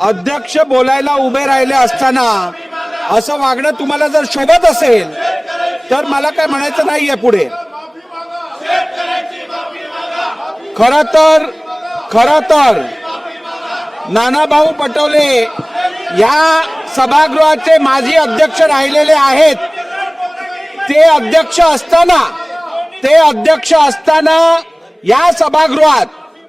अध्यक्ष बोलायला उभे राहिले असताना असं वागणं तुम्हाला जर शोभत असेल तर मला काय म्हणायचं नाहीये पुढे. खर तर खर तर नानाभाऊ पटोले या सभागृहाचे माजी अध्यक्ष राहिलेले आहेत. ते अध्यक्ष असताना ते अध्यक्ष असताना या सभागृहात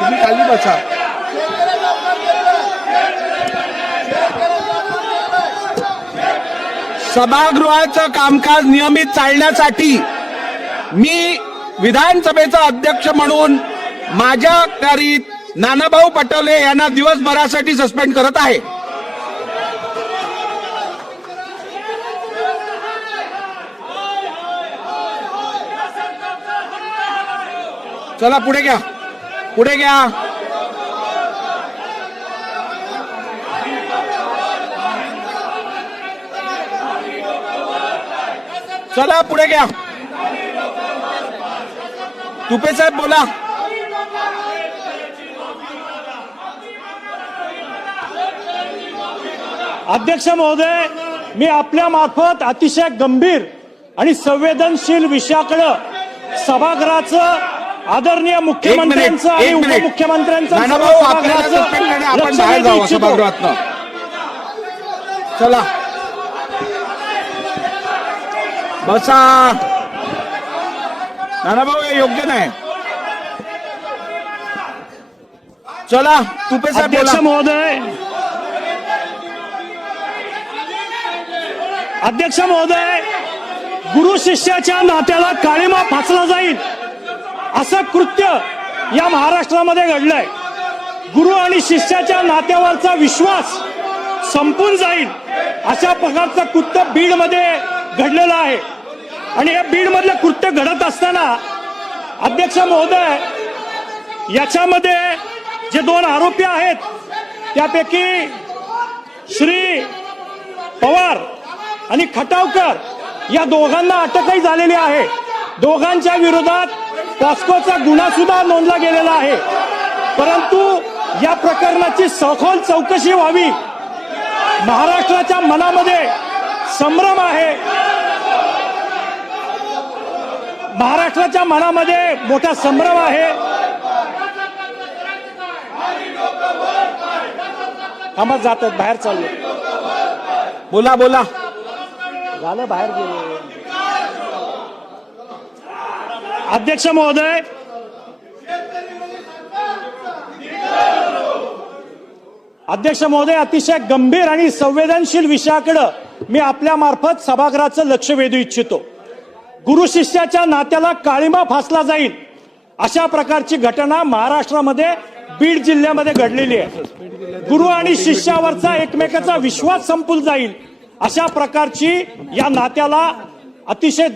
तुम्ही खाली बसा. सभागृहाचं कामकाज नियमित चालण्यासाठी मी विधानसभेचा अध्यक्ष म्हणून माझ्या अखत्यारीत नानाभाऊ पटोले यांना दिवसभरासाठी सस्पेंड करत आहे. चला पुढे घ्या. पुढे घ्या. चला पुढे घ्या. तुपे साहेब बोला. अध्यक्ष महोदय मी आपल्या मार्फत अतिशय गंभीर आणि संवेदनशील विषयाकडं सभागृहाचं आदरणीय मुख्यमंत्र्यांचं आणि. उपमुख्यमंत्र्यांचं चला. बसा. नाना भाऊ हे योग्य नाही. चला तुपे साहेब महोदय. अध्यक्ष महोदय गुरु शिष्याच्या नात्याला काळीमा फासला जाईल. असं कृत्य या महाराष्ट्रामध्ये घडलंय. गुरु आणि शिष्याच्या नात्यावरचा विश्वास संपून जाईल अशा प्रकारचं कृत्य बीडमध्ये घडलेलं आहे. आणि या बीडमधलं कृत्य घडत असताना अध्यक्ष महोदय याच्यामध्ये जे दोन आरोपी आहेत त्यापैकी श्री पवार आणि खटावकर या दोघांना अटकही झालेली आहे. दोघांच्या विरोधात पॉस्कोचा गुन्हा सुद्धा नोंदला गेलेला आहे. परंतु या प्रकरणाची सखोल चौकशी व्हावी. महाराष्ट्राच्या मनामध्ये संभ्रम आहे. महाराष्ट्राच्या मनामध्ये मोठा संभ्रम आहे. कामात जातात बाहेर चाललो. बोला बोला. झालं बाहेर गेले. अध्यक्ष महोदय. अध्यक्ष महोदय अतिशय गंभीर आणि संवेदनशील विषयाकडं मी आपल्या मार्फत सभागृहाचं लक्ष वेधू इच्छितो. गुरु शिष्याच्या नात्याला काळीमा फासला जाईल अशा प्रकारची घटना महाराष्ट्रामध्ये बीड जिल्ह्यामध्ये घडलेली आहे. गुरु आणि शिष्यावरचा एकमेकाचा विश्वास संपून जाईल अशा प्रकारची या नात्याला अतिशय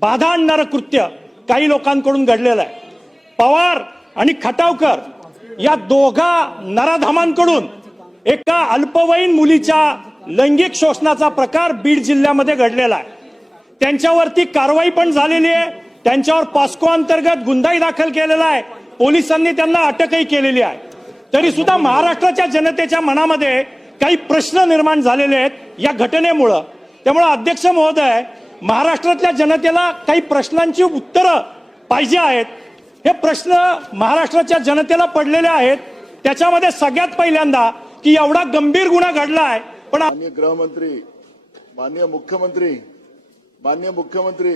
बाधा आणणारं कृत्य काही लोकांकडून घडलेलं आहे. पवार आणि खटावकर या दोघा नराधामांकडून एका अल्पवयीन मुलीच्या लैंगिक शोषणाचा प्रकार बीड जिल्ह्यामध्ये घडलेला आहे. त्यांच्यावरती कारवाई पण झालेली आहे. त्यांच्यावर पॉस्को अंतर्गत गुन्हाही दाखल केलेला आहे. पोलिसांनी त्यांना अटकही केलेली आहे. तरी सुद्धा महाराष्ट्राच्या जनतेच्या मनामध्ये काही प्रश्न निर्माण झालेले आहेत या घटनेमुळं. त्यामुळं अध्यक्ष महोदय महाराष्ट्रातल्या जनतेला काही प्रश्नांची उत्तरं पाहिजे आहेत. हे प्रश्न महाराष्ट्राच्या जनतेला पडलेले आहेत. त्याच्यामध्ये सगळ्यात पहिल्यांदा की एवढा गंभीर गुन्हा घडलाय पण माननीय गृहमंत्री माननीय मुख्यमंत्री माननीय मुख्यमंत्री.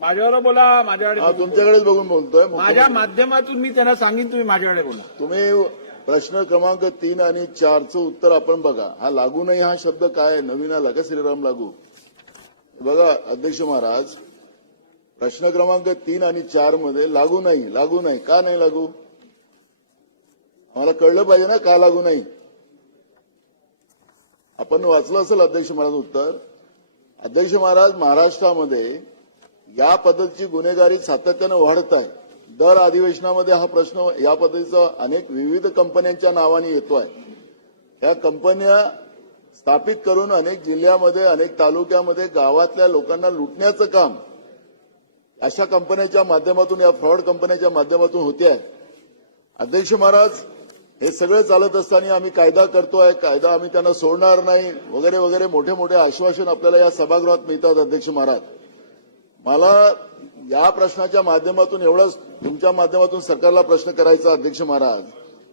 माझ्यावर बोला माझ्याकडे हा तुमच्याकडेच बघून बोलतोय माझ्या मुख्यमंत्री. माध्यमातून मी त्यांना सांगेन तुम्ही माझ्याकडे बोला. तुम्ही प्रश्न क्रमांक तीन आणि चारचं उत्तर आपण बघा. हा लागू नाही हा शब्द काय आहे? नवीन आला का श्रीराम लागू? बघा अध्यक्ष महाराज प्रश्न क्रमांक तीन आणि चारमध्ये लागू नाही लागू नाही. का नाही लागू? आम्हाला कळलं पाहिजे ना का लागू नाही? आपण वाचलं असेल अध्यक्ष महाराज उत्तर. अध्यक्ष महाराज महाराष्ट्रामध्ये या पद्धतीची गुन्हेगारी सातत्यानं वाढत आहे. दर अधिवेशनामध्ये हा प्रश्न या पद्धतीचा अनेक विविध कंपन्यांच्या नावाने येतोय. या कंपन्या स्थापित करून अनेक जिल्ह्यामध्ये अनेक तालुक्यामध्ये गावातल्या लोकांना लुटण्याचं काम अशा कंपन्याच्या माध्यमातून या फ्रॉड कंपन्याच्या माध्यमातून होते आहे. अध्यक्ष महाराज हे सगळं चालत असताना आम्ही कायदा करतोय कायदा आम्ही त्यांना सोडणार नाही वगैरे वगैरे मोठे मोठे आश्वासन आपल्याला या सभागृहात मिळतात अध्यक्ष महाराज. मला या प्रश्नाच्या माध्यमातून एवढंच तुमच्या माध्यमातून सरकारला प्रश्न करायचा अध्यक्ष महाराज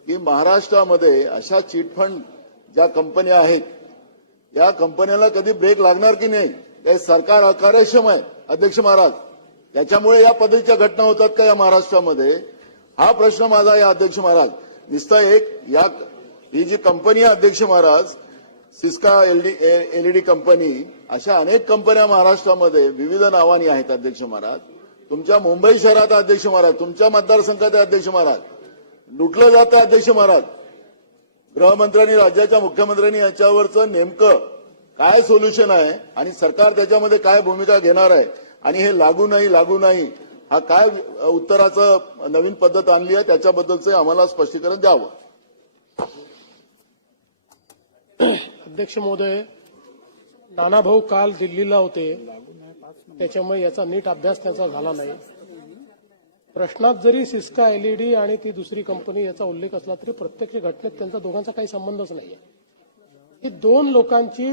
की महाराष्ट्रामध्ये अशा चिटफंड ज्या कंपन्या आहेत या कंपन्याला कधी ब्रेक लागणार की नाही हे सरकार अकार्यक्षम आहे अध्यक्ष महाराज. त्याच्यामुळे या पद्धतीच्या घटना होतात का या महाराष्ट्रामध्ये? हा प्रश्न माझा या अध्यक्ष महाराज. निस्ता एक या ही जी कंपनी आहे अध्यक्ष महाराज सिस्का एलडी एलईडी कंपनी अशा अनेक कंपन्या महाराष्ट्रामध्ये विविध नावानी आहेत अध्यक्ष महाराज. तुमच्या मुंबई शहरात अध्यक्ष महाराज तुमच्या मतदारसंघात अध्यक्ष महाराज. लुटलं जातं अध्यक्ष महाराज. गृहमंत्र्यांनी राज्याच्या मुख्यमंत्र्यांनी याच्यावरचं नेमकं काय सोल्युशन आहे आणि सरकार त्याच्यामध्ये काय भूमिका घेणार आहे आणि हे लागू नाही लागू नाही हा काय उत्तराचं नवीन पद्धत आणली आहे त्याच्याबद्दलचं आम्हाला स्पष्टीकरण द्यावं. अध्यक्ष महोदय नानाभाऊ काल दिल्लीला होते. त्याच्यामुळे याचा नीट अभ्यास त्यांचा झाला नाही. प्रश्नात जरी सिस्का एलईडी आणि ती दुसरी कंपनी याचा उल्लेख असला तरी प्रत्यक्ष घटनेत त्यांचा दोघांचा काही संबंधच नाही ही दोन लोकांची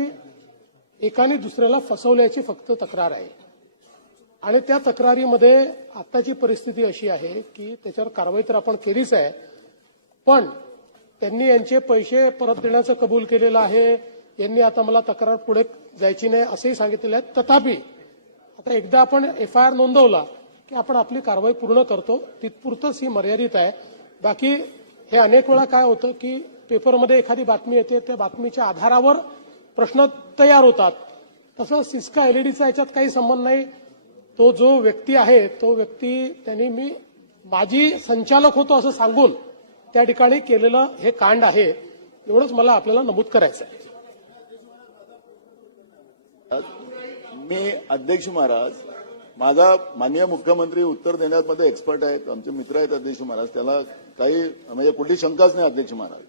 एकाने दुसऱ्याला फसवल्याची फक्त तक्रार आहे. आणि त्या तक्रारीमध्ये आताची परिस्थिती अशी आहे की त्याच्यावर कारवाई तर आपण केलीच आहे पण त्यांनी यांचे पैसे परत देण्याचं कबूल केलेलं आहे. यांनी आता मला तक्रार पुढे जायची नाही असंही सांगितलेलं आहे. तथापि आता एकदा आपण एफ आय आर नोंदवला की आपण आपली कारवाई पूर्ण करतो तितपुरतंच ही मर्यादित आहे. बाकी हे अनेक वेळा काय होतं की पेपरमध्ये एखादी बातमी येते त्या बातमीच्या आधारावर प्रश्न तयार होतात. तसं सिस्का एलईडीचा याच्यात काही संबंध नाही. तो जो व्यक्ती आहे तो व्यक्ती त्यांनी मी माजी संचालक होतो असं सांगून त्या ठिकाणी केलेलं हे कांड आहे. एवढंच मला आपल्याला नमूद करायचं आहे. मी अध्यक्ष महाराज माझा माननीय मुख्यमंत्री उत्तर देण्यामध्ये एक्सपर्ट आहेत. आमचे मित्र आहेत अध्यक्ष महाराज. त्याला काही म्हणजे कुठली शंकाच नाही अध्यक्ष महाराज.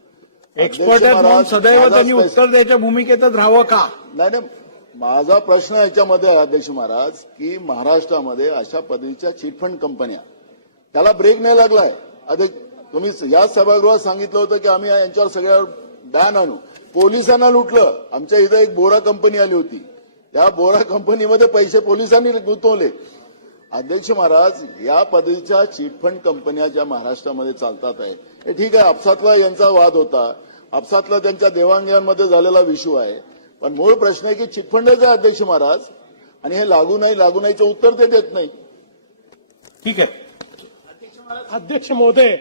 एक्सपर्ट म्हणून सदैव त्यांनी उत्तर द्यायच्या भूमिकेतच राहावं का? नाही नाही. माझा प्रश्न याच्यामध्ये आहे अध्यक्ष महाराज की महाराष्ट्रामध्ये अशा पद्धतीच्या चिटफंड कंपन्या त्याला ब्रेक नाही लागलाय. अध्यक्ष तुम्ही या सभागृहात सांगितलं होतं की आम्ही यांच्यावर सगळ्यावर बॅन आणू. पोलिसांना लुटलं. आमच्या इथं एक बोरा कंपनी आली होती. त्या बोरा कंपनीमध्ये पैसे पोलिसांनी गुंतवले. अध्यक्ष महाराज या पद्धतीच्या चिटफंड कंपन्या ज्या महाराष्ट्रामध्ये चालतात आहे हे ठीक आहे आपसातला यांचा वाद होता. आपसातला त्यांच्या देवाणघेवाणमध्ये झालेला विषू आहे. पण मूळ प्रश्न आहे की चिटफंडच आहे अध्यक्ष महाराज? आणि हे लागू नाही लागू नाहीचं उत्तर ते देत नाही. ठीक आहे. अध्यक्ष महोदय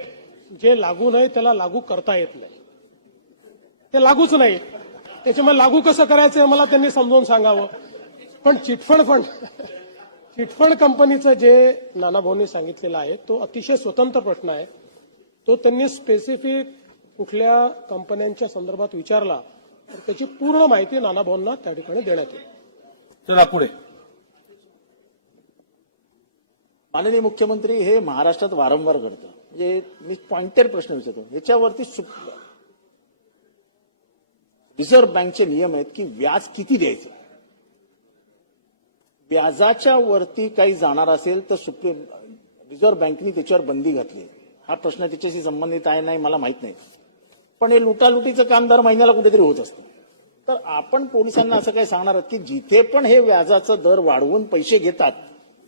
जे लागू नाही त्याला लागू करता येत नाही. ते लागूच नाही. त्याच्यामुळे लागू कसं करायचं हे मला त्यांनी समजावून सांगावं. पण चिटफंड फंड चिटफंड कंपनीचं जे नानाभाऊंनी सांगितलेलं आहे तो अतिशय स्वतंत्र प्रश्न आहे. तो त्यांनी स्पेसिफिक कुठल्या कंपन्यांच्या संदर्भात विचारला तर त्याची पूर्ण माहिती नानाभाऊंना त्या ठिकाणी देण्यात येईल. चला पुढे. माननीय मुख्यमंत्री हे महाराष्ट्रात वारंवार घडतं. म्हणजे मी पॉइंटेड प्रश्न विचारतो. ह्याच्यावरती सुप- रिझर्व्ह बँकचे नियम आहेत की व्याज किती द्यायचं? व्याजाच्या वरती काही जाणार असेल तर सुप्रीम रिझर्व्ह बँकेने त्याच्यावर बंदी घातली. हा प्रश्न त्याच्याशी संबंधित आहे नाही मला माहीत नाही. पण हे लुटालुटीचं काम दर महिन्याला कुठेतरी होत असतं. तर आपण पोलिसांना असं काही सांगणार आहोत की जिथे पण हे व्याजाचं दर वाढवून पैसे घेतात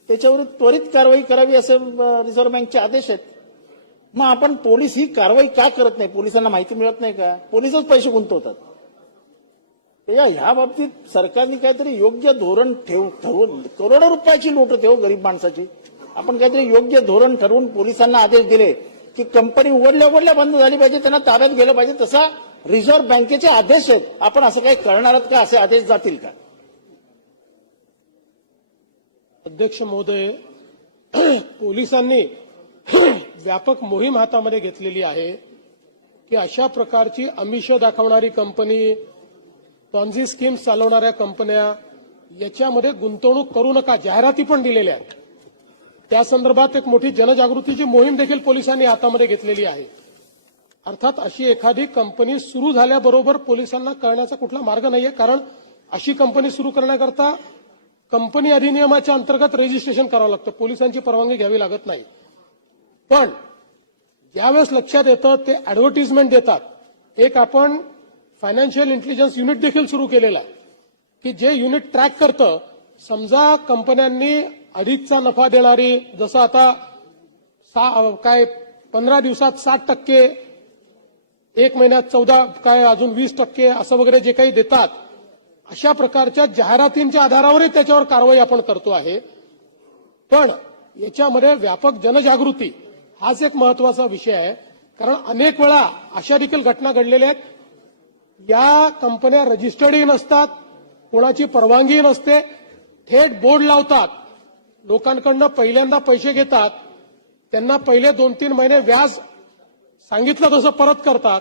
त्याच्यावर त्वरित कारवाई करावी असे रिझर्व्ह बँकचे आदेश आहेत. मग आपण पोलीस ही कारवाई का करत नाही? पोलिसांना माहिती मिळत नाही का? पोलिसच पैसे गुंतवतात. या ह्या बाबतीत सरकारने काहीतरी योग्य धोरण ठेव ठरवून करोडो रुपयाची लोट ठेव गरीब माणसाची. आपण काहीतरी योग्य धोरण ठरवून पोलिसांना आदेश दिले की कंपनी उघडल्या उघडल्या बंद झाली पाहिजे त्यांना ताब्यात गेलं पाहिजे तसा रिझर्व्ह बँकेचे आदेश आहेत. आपण असं काही करणार आहोत का? असे आदेश जातील का? अध्यक्ष महोदय पोलिसांनी व्यापक मोहीम हातामध्ये घेतलेली आहे की अशा प्रकारची अमिष दाखवणारी कंपनी पॉन्झी स्कीम चालवणाऱ्या कंपन्या याच्यामध्ये गुंतवणूक करू नका जाहिराती पण दिलेल्या आहेत. त्या संदर्भात एक मोठी जनजागृतीची मोहीम देखील पोलिसांनी हातामध्ये घेतलेली आहे. अर्थात अशी एखादी कंपनी सुरू झाल्याबरोबर पोलिसांना कळण्याचा कुठला मार्ग नाहीये कारण अशी कंपनी सुरू करण्याकरता कंपनी अधिनियमाच्या अंतर्गत रजिस्ट्रेशन करावं लागतं. पोलिसांची परवानगी घ्यावी लागत नाही. पण ज्यावेळेस लक्षात येतं ते ऍडव्हर्टिजमेंट देतात. एक आपण फायनान्शियल इंटेलिजन्स युनिट देखील सुरू केलेला आहे. की जे युनिट ट्रॅक करतं समजा कंपन्यांनी अडीचचा नफा देणारी जसं आता सा काय पंधरा दिवसात सात टक्के एक महिन्यात चौदा काय अजून वीस टक्के असं वगैरे जे काही देतात अशा प्रकारच्या जाहिरातींच्या आधारावरही त्याच्यावर कारवाई आपण करतो आहे. पण याच्यामध्ये व्यापक जनजागृती हाच एक महत्त्वाचा विषय आहे. कारण अनेक वेळा अशा देखील घटना घडलेल्या आहेत या कंपन्या रजिस्टर्डही नसतात कोणाची परवानगी नसते थेट बोर्ड लावतात. लोकांकडनं पहिल्यांदा पैसे घेतात त्यांना पहिले दोन तीन महिने व्याज सांगितलं तसं परत करतात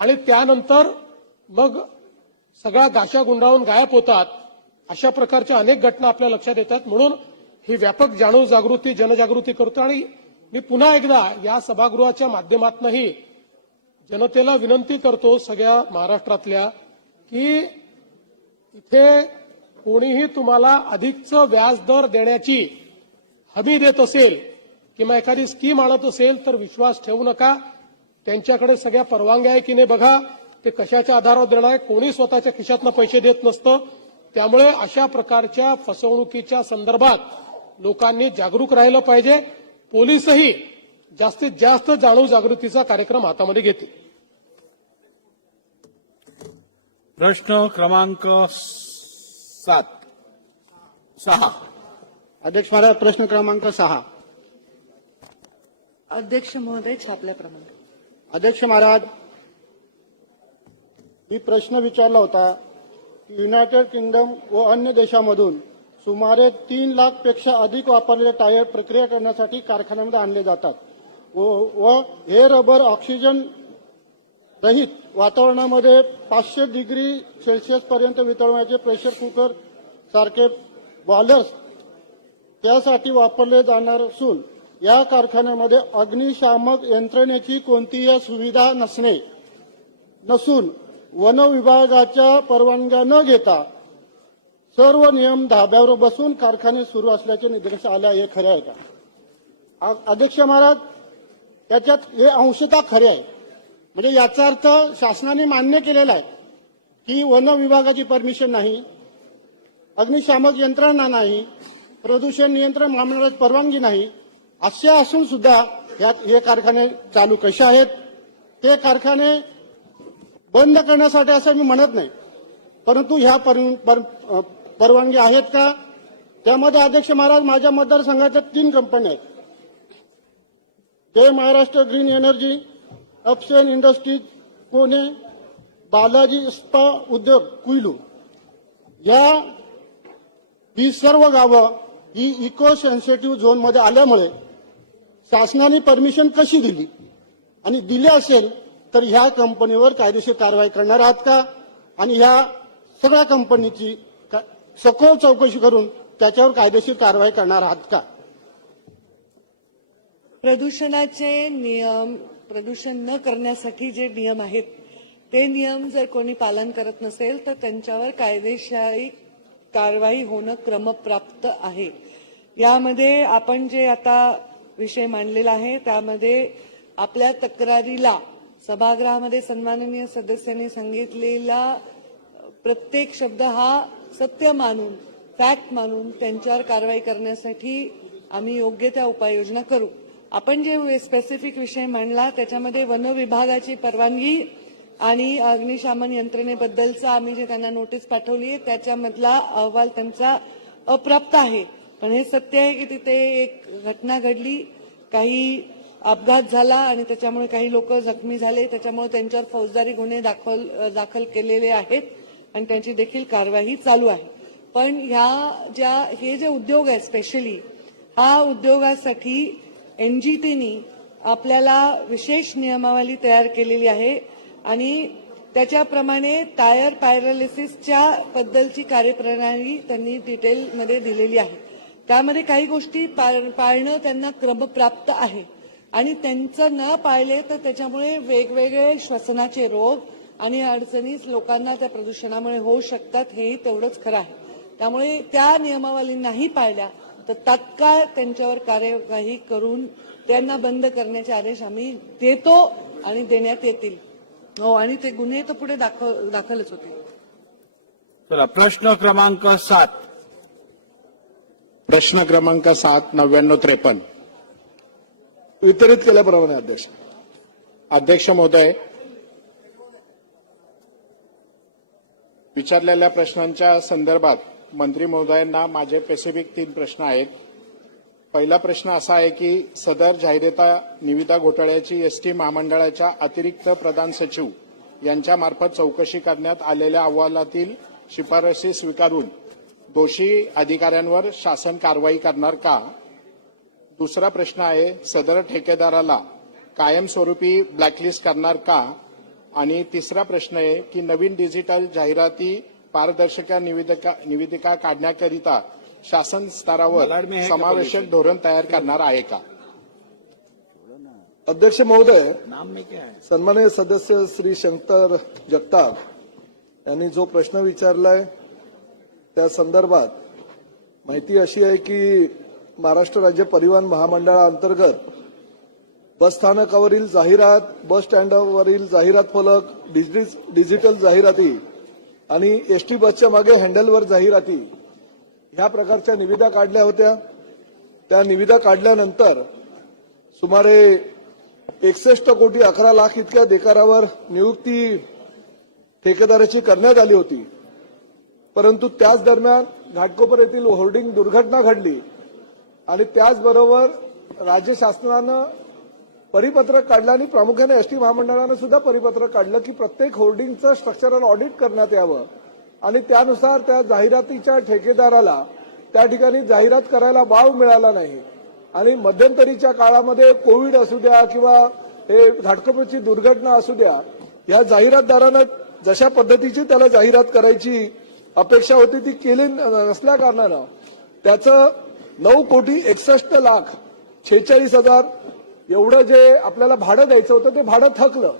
आणि त्यानंतर मग सगळा गाशा गुंडाळून गायब होतात. अशा प्रकारच्या अनेक घटना आपल्या लक्षात येतात. म्हणून ही व्यापक जाणीव जागृती जनजागृती करतो आणि मी पुन्हा एकदा या सभागृहाच्या माध्यमातूनही जनतेला विनंती करतो सगळ्या महाराष्ट्रातल्या की इथे कोणीही तुम्हाला अधिकचं व्याजदर देण्याची हमी देत असेल किंवा एखादी स्कीम आणत असेल तर विश्वास ठेवू नका. त्यांच्याकडे सगळ्या परवानग्या आहे की नाही बघा. ते कशाच्या आधारावर देणार आहे? कोणी स्वतःच्या खिशातनं पैसे देत नसतं. त्यामुळे अशा प्रकारच्या फसवणुकीच्या संदर्भात लोकांनी जागरूक राहिलं पाहिजे. पोलीसही जास्तीत जास्त जाणीव जागृतीचा कार्यक्रम हातामध्ये घेतील प्रश्न क्रमांक सात. सहा. अध्यक्ष महाराज प्रश्न क्रमांक सहा. अध्यक्ष महोदय छापल्याप्रमाणे अध्यक्ष महाराज मी प्रश्न विचारला होता की युनायटेड किंगडम व अन्य देशांमधून सुमारे तीन लाखपेक्षा अधिक वापरलेले टायर प्रक्रिया करण्यासाठी कारखान्यामध्ये आणले जातात. व व हे रबर ऑक्सिजन रहित वातावरणामध्ये पाचशे डिग्री सेल्सिअस पर्यंत वितळवण्याचे प्रेशर कुकर सारखे बॉयलर्स त्यासाठी वापरले जाणार असून या कारखान्यामध्ये अग्निशामक यंत्रणेची कोणतीही सुविधा नसणे नसून वन विभागाच्या परवानग्या न घेता सर्व नियम धाब्यावर बसून कारखाने सुरू असल्याचे निदर्श आले आहे. हे खरे आहे का? अध्यक्ष महाराज त्याच्यात हे अंशतः खरे आहे. म्हणजे याचा अर्थ शासनाने मान्य केलेला आहे की वन विभागाची परमिशन नाही अग्निशामक यंत्रणा नाही प्रदूषण नियंत्रण महामंडळाची परवानगी नाही असे असून सुद्धा यात हे कारखाने चालू कसे आहेत ते कारखाने बंद करण्यासाठी असं मी म्हणत नाही. परंतु ह्या पर- पर- परवानगी आहेत का? त्यामध्ये अध्यक्ष महाराज माझ्या मतदारसंघाच्या तीन कंपन्या आहेत. जय महाराष्ट्र ग्रीन एनर्जी अपसेन इंडस्ट्रीज पुणे बालाजी इस्पा उद्योग कुईलू या ही सर्व गावं ही इको सेन्सिटिव्ह झोनमध्ये आल्यामुळे शासनाने परमिशन कशी दिली? आणि दिली असेल तर ह्या कंपनीवर कायदेशीर कारवाई करणार आहात का? आणि ह्या सगळ्या कंपनीची का- सखोल चौकशी करून त्याच्यावर कायदेशीर कारवाई करणार आहात का? प्रदूषणाचे नियम प्रदूषण न करण्यासाठी जे नियम आहेत ते नियम जर कोणी पालन करत नसेल तर त्यांच्यावर कायदेशाही कारवाई होणं क्रमप्राप्त आहे. यामध्ये आपण जे आता विषय मांडलेला आहे त्यामध्ये आपल्या तक्रारीला सभागृहामध्ये सन्माननीय सदस्यांनी सांगितलेला प्रत्येक शब्द हा सत्य मानून फॅक्ट मानून त्यांच्यावर कारवाई करण्यासाठी आम्ही योग्य त्या उपाययोजना करू. आपण जे स्पेसिफिक विषय मांडला त्याच्यामध्ये वन विभागाची परवानगी आणि अग्निशामन यंत्रणेबद्दलचा आम्ही जे त्यांना नोटीस पाठवली आहे त्याच्यामधला अहवाल त्यांचा अप्राप्त आहे. पण हे सत्य आहे की तिथे एक घटना घडली काही अपघात झाला आणि त्याच्यामुळे काही लोक जखमी झाले त्याच्यामुळे त्यांच्यावर फौजदारी गुन्हे दाखल दाखल केलेले आहेत आणि त्यांची देखील कारवाई चालू आहे. पण ह्या ज्या हे जे उद्योग आहे स्पेशली हा उद्योगासाठी एनजीटीनी आपल्याला विशेष नियमावली तयार केलेली आहे आणि त्याच्याप्रमाणे टायर पायरोलिसिसच्या बद्दलची कार्यप्रणाली त्यांनी डिटेलमध्ये दिलेली आहे. त्यामध्ये काही गोष्टी पाळ- पाळणं त्यांना क्रमप्राप्त आहे. आणि त्यांचं न पाळले तर त्याच्यामुळे वेगवेगळे श्वसनाचे रोग आणि अडचणी लोकांना त्या प्रदूषणामुळे होऊ शकतात हेही तेवढंच खरं आहे. त्यामुळे त्या नियमावली नाही पाळल्या. तर तात्काळ त्यांच्यावर कार्यवाही करून त्यांना बंद करण्याचे आदेश आम्ही देतो आणि देण्यात येतील. हो आणि ते गुन्हे तर पुढे दाखल दाखलच होतील. चला प्रश्न क्रमांक सात. प्रश्न क्रमांक सात नव्याण्णव त्रेपन्न. वितरित केल्याप्रमाणे अध्यक्ष. अध्यक्ष महोदय विचारलेल्या प्रश्नांच्या संदर्भात मंत्री महोदयांना माझे स्पेसिफिक तीन प्रश्न आहेत. पहिला प्रश्न असा आहे की सदर जाहिराता निविदा घोटाळ्याची एसटी महामंडळाच्या अतिरिक्त प्रधान सचिव यांच्यामार्फत चौकशी करण्यात आलेल्या अहवालातील शिफारसी स्वीकारून दोषी अधिकाऱ्यांवर शासन कारवाई करणार का? दुसरा प्रश्न आहे सदर ठेकेदाराला कायमस्वरूपी ब्लॅकलिस्ट करणार का? आणि तिसरा प्रश्न आहे की नवीन डिजिटल जाहिराती पारदर्शक निवेदिका निवेदिका काढण्याकरिता शासन स्तरावर समावेशक धोरण तयार करणार आहे का? अध्यक्ष महोदय सन्मान्य सदस्य श्री शंकर जगताप यांनी जो प्रश्न विचारलाय त्या संदर्भात माहिती अशी आहे की महाराष्ट्र राज्य परिवहन महामंडळाअंतर्गत बस स्थानकावरील जाहिरात बस स्टँडवरील जाहिरात फलक डिजि- डिजिटल जाहिराती आणि एसटी बसच्या मागे हँडलवर जाहिराती. ह्या प्रकारच्या निविदा काढल्या होत्या. त्या निविदा काढल्यानंतर सुमारे एकसष्ट कोटी अकरा लाख इतक्या देकारावर नियुक्ती ठेकेदाराची करण्यात आली होती. परंतु त्याच दरम्यान घाटकोपर येथील होर्डिंग दुर्घटना घडली. आणि त्याचबरोबर राज्य शासनानं परिपत्रक काढलं आणि प्रामुख्याने एसटी महामंडळानं सुद्धा परिपत्रक काढलं की प्रत्येक होर्डिंगचं स्ट्रक्चरल ऑडिट करण्यात यावं. आणि त्यानुसार त्या जाहिरातीच्या ठेकेदाराला त्या ठिकाणी जाहिरात करायला वाव मिळाला नाही. आणि मध्यंतरीच्या काळामध्ये कोविड असू द्या किंवा हे घाटकोपरची दुर्घटना असू द्या या जाहिरातदारानं जशा पद्धतीची त्याला जाहिरात करायची अपेक्षा होती ती केली नसल्या कारणानं त्याचं नऊ कोटी एकसष्ट लाख छेचाळीस हजार एवढं जे आपल्याला भाडं द्यायचं होतं ते भाडं थकलं.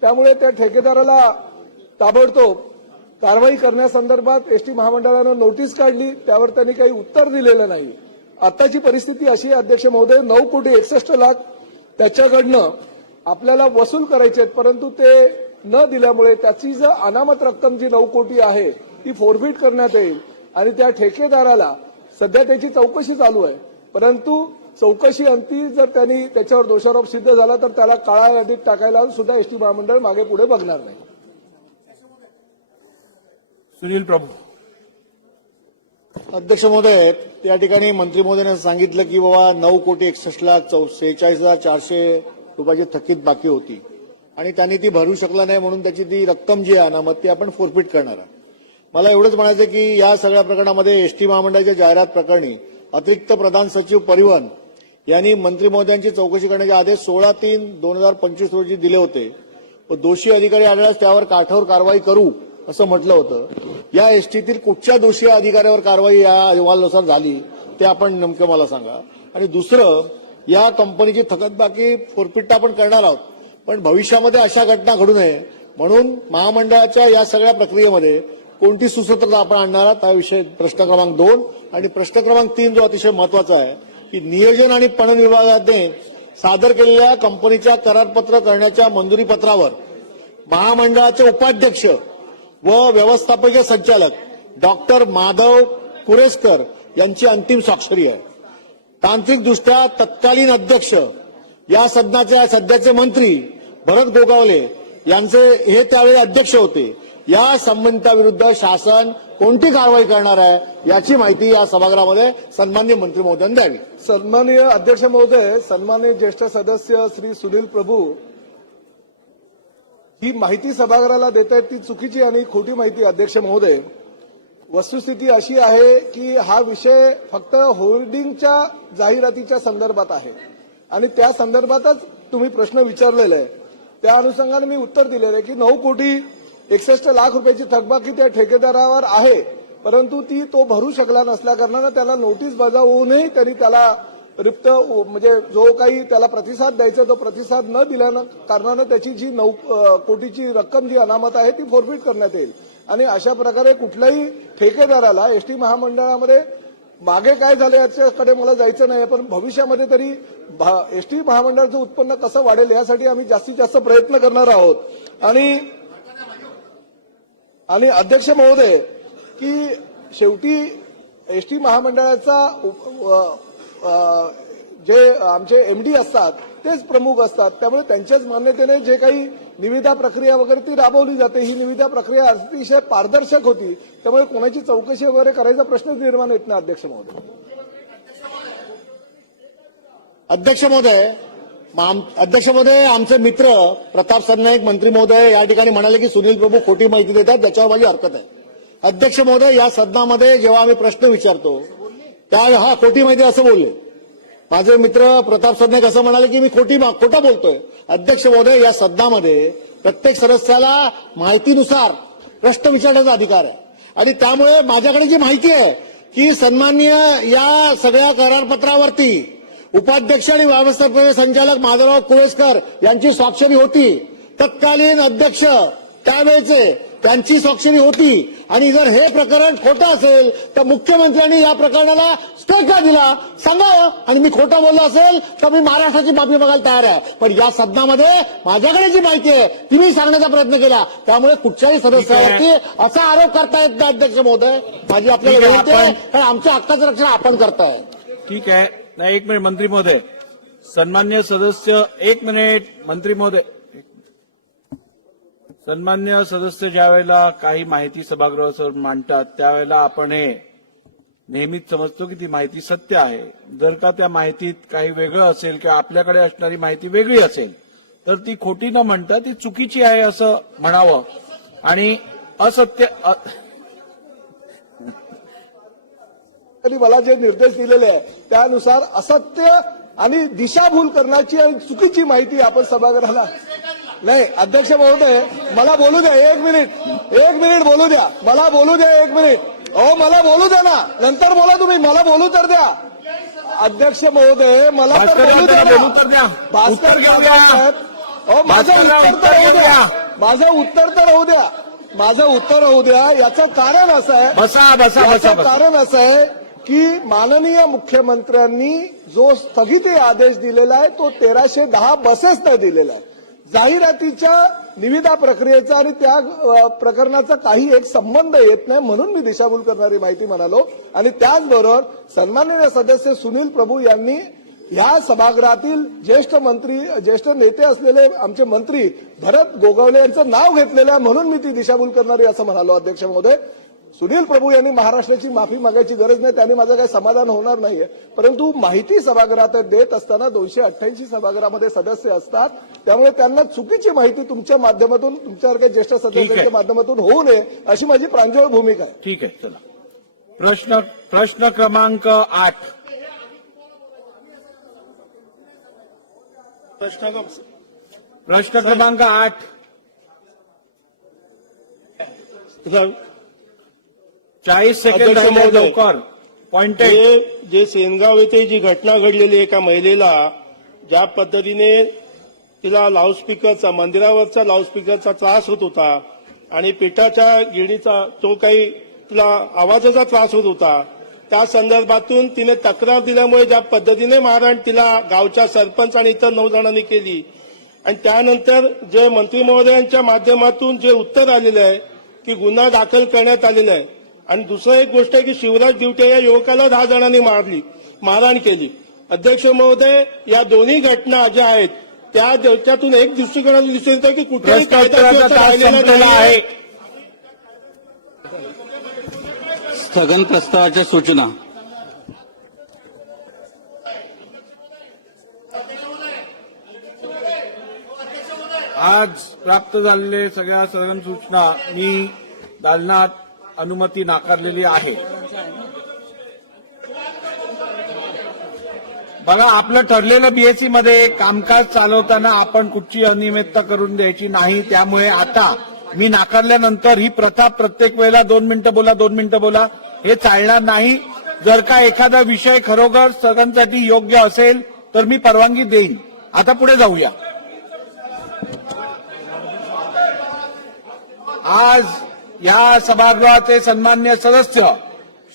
त्यामुळे त्या ठेकेदाराला ताबडतोब कारवाई करण्यासंदर्भात एसटी महामंडळानं नोटीस काढली. त्यावर त्यांनी काही उत्तर दिलेलं नाही. आताची परिस्थिती अशी अध्यक्ष महोदय नऊ कोटी एकसष्ट लाख त्याच्याकडनं आपल्याला वसूल करायचे आहेत परंतु ते न दिल्यामुळे त्याची जर अनामत रक्कम जी नऊ कोटी आहे ती फोरफिट करण्यात येईल. आणि त्या ठेकेदाराला सध्या त्याची चौकशी चालू आहे. परंतु चौकशी अंती जर त्यांनी त्याच्यावर दोषारोप सिद्ध झाला तर त्याला काळा यादीत टाकायला सुद्धा एसटी महामंडळ मागे पुढे बघणार नाही. सुनील प्रभू. अध्यक्ष महोदय त्या ठिकाणी मंत्री महोदयाने सांगितलं की बाबा नऊ कोटी एकसष्ट लाख चौ सेहेचाळीस हजार चारशे रुपयाची थकीत बाकी होती. आणि त्यांनी ती भरू शकला नाही म्हणून त्याची ती रक्कम जी आहे अनामत ती आपण फोरफिट करणार आहे मला एवढंच म्हणायचं की या सगळ्या प्रकरणामध्ये एसटी महामंडळाच्या जाहिरात प्रकरणी अतिरिक्त प्रधान सचिव परिवहन यांनी मंत्री महोदयांची चौकशी करण्याचे आदेश सोळा तीन दोन हजार पंचवीस रोजी दिले होते. व दोषी अधिकारी आढळल्यास त्यावर काठावर कारवाई करू असं म्हटलं होतं. या एसटीतील कुठच्या दोषी अधिकाऱ्यावर कारवाई या अहवालानुसार झाली ते आपण नेमकं मला सांगा. आणि दुसरं या कंपनीची थकतबाकी फोरपिट्टा आपण करणार आहोत पण भविष्यामध्ये अशा घटना घडू नये. म्हणून महामंडळाच्या या सगळ्या प्रक्रियेमध्ये कोणती सुसूत्रता आपण आणणार आहात हा विषय प्रश्न क्रमांक दोन. आणि प्रश्न क्रमांक तीन जो अतिशय महत्त्वाचा आहे की नियोजन आणि पणन विभागाने सादर केलेल्या कंपनीच्या करारपत्र करण्याच्या मंजुरी पत्रावर महामंडळाचे उपाध्यक्ष व व्यवस्थापकीय संचालक डॉक्टर माधव कुरेसकर यांची अंतिम स्वाक्षरी आहे. तांत्रिकदृष्ट्या तत्कालीन अध्यक्ष या सदनाचे सध्याचे मंत्री भरत गोगावले यांचे हे त्यावेळी अध्यक्ष होते. या संबंधिताविरुद्ध शासन कोणती कारवाई करणार आहे याची माहिती या सभागृहामध्ये सन्मान्य मंत्री महोदयांनी द्यावी. सन्माननीय अध्यक्ष महोदय सन्माननीय ज्येष्ठ सदस्य श्री सुनील प्रभू ही माहिती सभागृहाला देत आहेत ती चुकीची आणि खोटी माहिती अध्यक्ष महोदय. वस्तुस्थिती अशी आहे की हा विषय फक्त होर्डिंगच्या जाहिरातीच्या संदर्भात आहे. आणि त्या संदर्भातच तुम्ही प्रश्न विचारलेला आहे. त्या अनुषंगाने मी उत्तर दिलेलं आहे की नऊ कोटी एकसष्ट लाख रुपयाची थकबाकी त्या ठेकेदारावर आहे. परंतु ती तो भरू शकला नसल्या कारणानं त्याला नोटीस बजावूनही त्यांनी त्याला रिक्त म्हणजे जो काही त्याला प्रतिसाद द्यायचा तो प्रतिसाद न दिल्यानं कारणानं त्याची जी नऊ कोटीची रक्कम जी अनामत आहे ती फोरफिट करण्यात येईल. आणि अशा प्रकारे कुठल्याही ठेकेदाराला एसटी महामंडळामध्ये मागे काय झालं याच्याकडे मला जायचं नाही पण भविष्यामध्ये तरी एसटी महामंडळाचं उत्पन्न कसं वाढेल यासाठी आम्ही जास्तीत जास्त प्रयत्न करणार आहोत. आणि आणि अध्यक्ष महोदय की शेवटी एसटी महामंडळाचा उप- जे आमचे एमडी असतात तेच प्रमुख असतात. त्यामुळे त्यांच्याच मान्यतेने जे काही निविदा प्रक्रिया वगैरे ती राबवली जाते. ही निविदा प्रक्रिया अतिशय पारदर्शक होती. त्यामुळे कोणाची चौकशी वगैरे करायचा प्रश्नच निर्माण येत नाही अध्यक्ष महोदय. अध्यक्ष महोदय अध्यक्षमध्ये अध्यक्ष आमचे मित्र प्रताप सरनाईक मंत्री महोदय या ठिकाणी म्हणाले की सुनील प्रभू खोटी माहिती देतात त्याच्यावर माझी हरकत आहे. अध्यक्ष महोदय या सदनामध्ये जेव्हा आम्ही प्रश्न विचारतो त्या हा खोटी माहिती असं बोलले. माझे मित्र प्रताप सरनाईक असं म्हणाले की मी खोटी मा- खोटं बोलतोय. अध्यक्ष महोदय या सदनामध्ये प्रत्येक सदस्याला माहितीनुसार प्रश्न विचारण्याचा अधिकार आहे. आणि त्यामुळे माझ्याकडे जी माहिती आहे की सन्माननीय या सगळ्या करारपत्रावरती उपाध्यक्ष आणि व्यवस्थापकीय संचालक माधवराव कुळेसकर यांची स्वाक्षरी होती. तत्कालीन अध्यक्ष त्यावेळेचे त्यांची स्वाक्षरी होती. आणि जर हे प्रकरण खोटं असेल तर मुख्यमंत्र्यांनी या प्रकरणाला स्टे का दिला सांगावं आणि मी खोटं बोललो असेल तर मी महाराष्ट्राची माफी बघायला तयार आहे. पण या सदनामध्ये माझ्याकडे जी माहिती आहे ती मी सांगण्याचा प्रयत्न केला. त्यामुळे कुठच्याही सदस्यावरती असा आरोप करता येत नाही अध्यक्ष महोदय. माझी आपल्याला आहे, विनंती आहे. आपण- कारण आमच्या हक्काचं रक्षण आपण करताय. ठीक आहे. नाही एक मिनिट मंत्री महोदय. सन्मान्य सदस्य एक मिनिट मंत्री महोदय. सन्मान्य सदस्य ज्यावेळेला काही माहिती सभागृहासमोर मांडतात त्यावेळेला आपण हे नेहमीच समजतो की ती माहिती सत्य आहे. जर का त्या माहितीत काही वेगळं असेल किंवा आपल्याकडे असणारी माहिती वेगळी असेल तर ती खोटी न म्हणता ती चुकीची आहे असं म्हणावं. आणि असत्य त्यांनी मला जे निर्देश दिलेले आहे त्यानुसार असत्य आणि दिशाभूल करण्याची आणि चुकीची माहिती आपण सभागृहाला नाही अध्यक्ष महोदय मला बोलू द्या एक मिनिट. एक मिनिट बोलू द्या. मला बोलू द्या एक मिनिट. अहो मला बोलू द्या ना. नंतर बोला तुम्ही. मला बोलू तर द्या. अध्यक्ष महोदय मला बोलू द्या. भास्कर अहो माझं उत्तर तर होऊ द्या. माझं उत्तर तर होऊ द्या. माझं उत्तर होऊ द्या. याचं कारण असं आहे कारण असं आहे की माननीय मुख्यमंत्र्यांनी जो स्थगिती आदेश दिलेला आहे तो तेराशे दहा बसेसनं दिलेला आहे. जाहिरातीच्या निविदा प्रक्रियेचा आणि त्या प्रकरणाचा काही एक संबंध येत नाही म्हणून मी दिशाभूल करणारी माहिती म्हणालो. आणि त्याचबरोबर सन्माननीय सदस्य सुनील प्रभू यांनी ह्या सभागृहातील ज्येष्ठ मंत्री ज्येष्ठ नेते असलेले आमचे मंत्री भरत गोगावले यांचं नाव घेतलेलं आहे म्हणून मी ती दिशाभूल करणारी असं म्हणालो अध्यक्ष महोदय. सुनील प्रभू यांनी महाराष्ट्राची माफी मागायची गरज नाही त्याने माझं काही समाधान होणार नाहीये. परंतु माहिती सभागृहात देत असताना दोनशे अठ्ठ्याऐंशी सभागृहामध्ये सदस्य असतात. त्यामुळे त्यांना चुकीची माहिती तुमच्या माध्यमातून तुमच्यासारख्या ज्येष्ठ सदस्यांच्या माध्यमातून होऊ नये अशी माझी प्रांजळ भूमिका आहे. ठीक आहे चला. प्रश्न प्रश्न क्रमांक आठ. प्रश्न क्रमांक आठ. चाळीस महोदय. लवकर पॉइंटेड हे जे सेनगाव येथे जी घटना घडलेली एका महिलेला ज्या पद्धतीने तिला लाऊडस्पीकरचा मंदिरावरचा लाऊडस्पीकरचा त्रास होत होता आणि पेटाच्या गिरणीचा जो काही तिला आवाजाचा त्रास होत होता त्या संदर्भातून तिने तक्रार दिल्यामुळे ज्या पद्धतीने मारहाण तिला गावच्या सरपंच आणि इतर नऊ जणांनी केली आणि त्यानंतर जे मंत्री महोदयांच्या माध्यमातून जे उत्तर आलेलं आहे की गुन्हा दाखल करण्यात आलेला आहे आणि दुसरं एक गोष्ट आहे की शिवराज दिवटे या युवकाला दहा जणांनी मारली मारहाण केली. अध्यक्ष महोदय या दोन्ही घटना ज्या आहेत त्या त्याच्यातून एक दृष्टिकोनातून दिसून येतं की कुठेही. आहे. स्थगन प्रस्तावाच्या सूचना. आज प्राप्त झालेले सगळ्या सदन सूचना मी दालनात अनुमती नाकारलेली आहे. बघा आपलं ठरलेलं बीएससी मध्ये कामकाज चालवताना आपण कुठची अनियमितता करून द्यायची नाही त्यामुळे आता मी नाकारल्यानंतर ही प्रथा प्रत्येक वेळेला दोन मिनिटं बोला दोन मिनिटं बोला हे चालणार नाही. जर का एखादा विषय खरोखर सगळ्यांसाठी योग्य असेल तर मी परवानगी देईन. आता पुढे जाऊया. आज या सभागृहाचे सन्मान्य सदस्य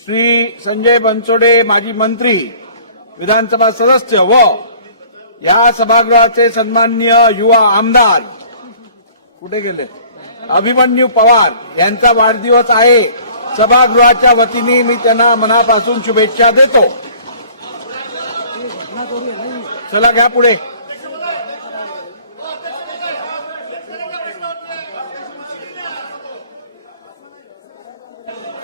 श्री संजय बनसोडे माजी मंत्री विधानसभा सदस्य व या सभागृहाचे सन्मान्य युवा आमदार कुठे गेले? अभिमन्यू पवार यांचा वाढदिवस आहे. सभागृहाच्या वतीने मी त्यांना मनापासून शुभेच्छा देतो. चला घ्या पुढे.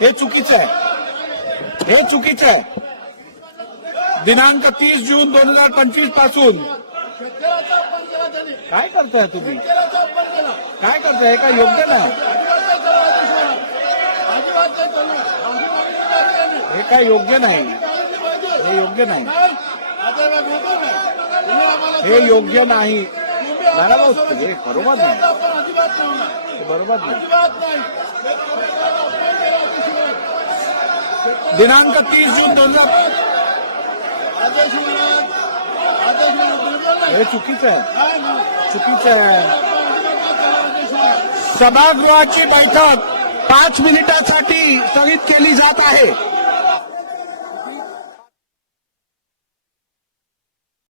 हे हे चुकीचं आहे दिनांक तीस जून दोन हज़ार पंचवीस पासून। काय करताय तुम्ही काय करताय? हे काय योग्य हे काय योग्य नाही. हे योग्य नाही. हे योग्य नाही. हे बरोबर नाही. हे बरोबर नाही. दिनांक तीस जून दोन हजार हे चुकीचं आहे. चुकीचं आहे. सभागृहाची बैठक पाच मिनिटासाठी स्थगित केली जात आहे.